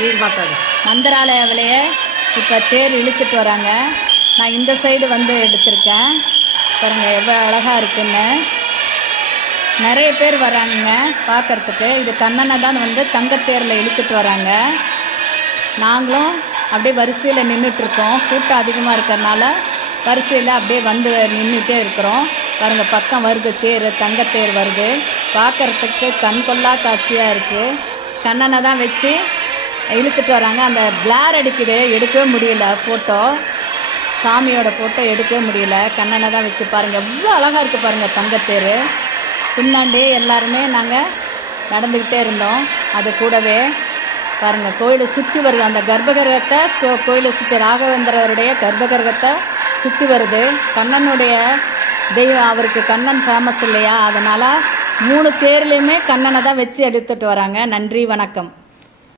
நீர் மாட்டாது மந்திராலயாவிலேயே இப்போ தேர் இழுத்துட்டு வராங்க. நான் இந்த சைடு வந்து எடுத்திருக்கேன். பாருங்க எவ்வளோ அழகாக இருக்குன்னு. நிறைய பேர் வராங்க பார்க்கறதுக்கு இது கண்ணனை தான் வந்து தங்கத்தேரில் இழுத்துட்டு வராங்க. நாங்களும் அப்படியே வரிசையில் நின்றுட்டுருக்கோம் கூட்டம் அதிகமாக இருக்கிறனால வரிசையில் அப்படியே வந்து நின்றுட்டே இருக்கிறோம். பாருங்க பக்கம் வருது தேர் தங்கத்தேர் வருது. பார்க்கறதுக்கு கண்கொள்ளா காட்சியாக இருக்குது கண்ணனை தான் வச்சு இழுத்துட்டு வராங்க. அந்த பிளார் அடிக்குது. எடுக்கவே முடியல. ஃபோட்டோ சாமியோட ஃபோட்டோ எடுக்கவே முடியல. கண்ணனை தான் வச்சு பாருங்கள் எவ்வளோ அழகாக இருக்குது பாருங்கள் தங்கத்தேர். பின்னாடி எல்லாருமே நாங்கள் நடந்துக்கிட்டே இருந்தோம். அது கூடவே பாருங்கள் கோயிலை சுற்றி வருது. அந்த கர்ப்பகிரகத்தை கோயிலை சுற்றி ராகவேந்திரவருடைய கர்ப்பகிரகத்தை சுற்றி வருது. கண்ணனுடைய தெய்வம் அவருக்கு கண்ணன் ஃபேமஸ் இல்லையா? அதனால் மூணு தேர்லேயுமே கண்ணனை தான் வச்சு எடுத்துகிட்டு வராங்க. நன்றி வணக்கம்.